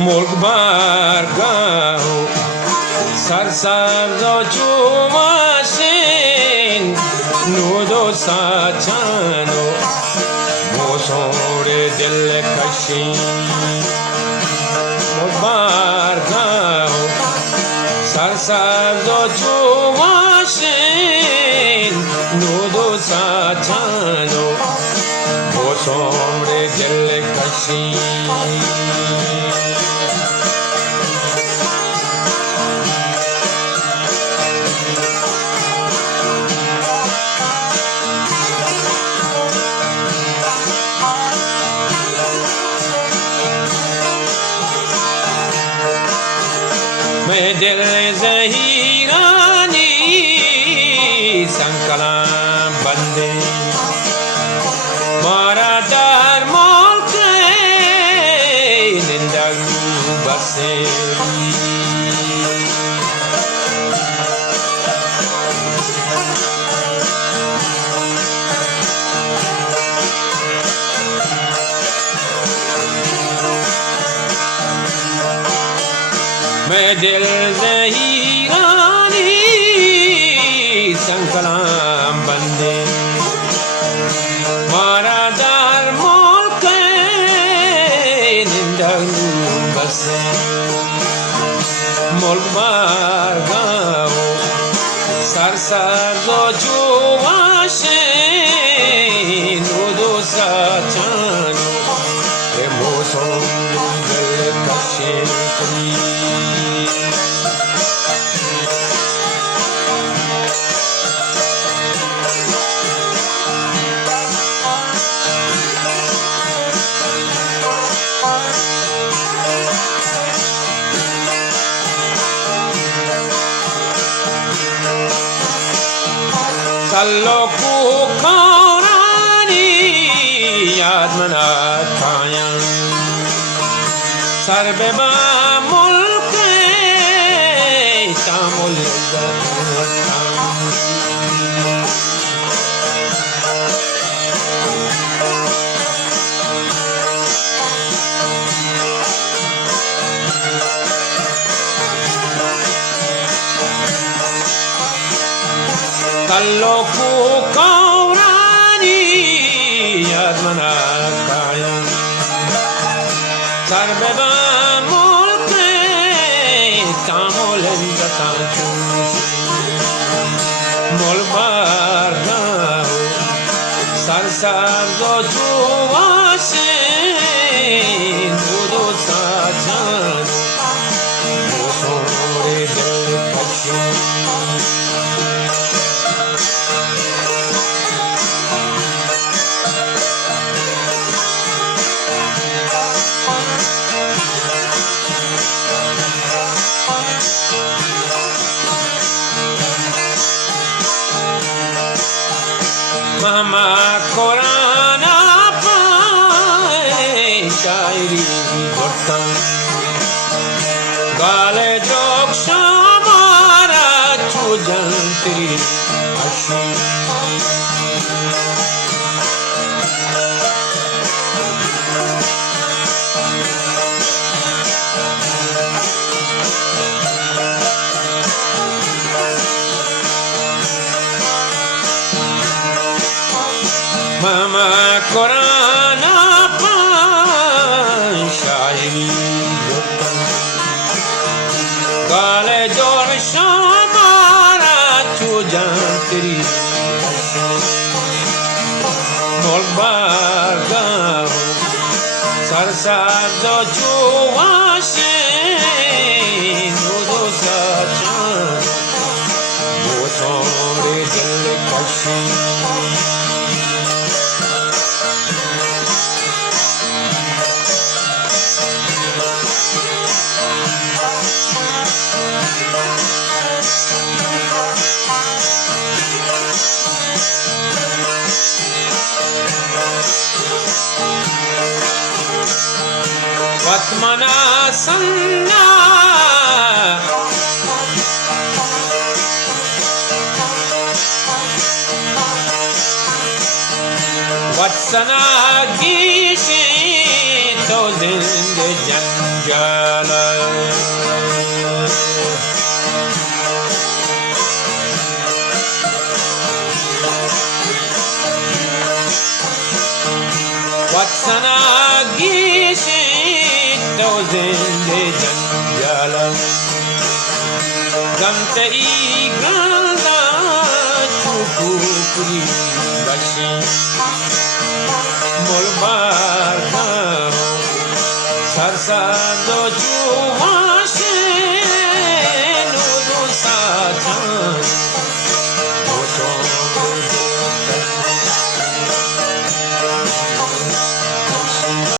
ملک برگاه سرسبز و چوباشین نود و سچن و موسور دل کشین ملک برگاه سرسبز و چوباشین نود و سچن و موسور دل کشین میں دل زہیرانی سنکلام بندے مارا در ملک نندگ بسے میں دل زہیرانی سنکلام بندے مارا در ملک نندگ بسے ملک برگاه سرسبز و چوباشین نود و سچن و موسم دل کشین کلو کو کورانی یاد منات کھایاں سر بے با ملک تامل کلو کو کورانی یاد منات کھایاں سر بے با ملک تامل ملک برگاه سرسبز و چوباشین نود و سچن موسور دل کشین ماما قرآن پای شاعری گفتم گاله جوک شمارا چو جنتری اشی ماما قرآن پای شاعری گفتم گاله جور شمارا چو جنتری ملک برگاه سرسبز و چوباشین نود و سچن موسور دل کشین وطمنا سننا واتسنا گیشی تو زنده جنجال واتسنا گیشی تو زنده جنجال گمت ای گندا چوکوری باشی ملبر گاو سرسند و جوانش نودو ساتان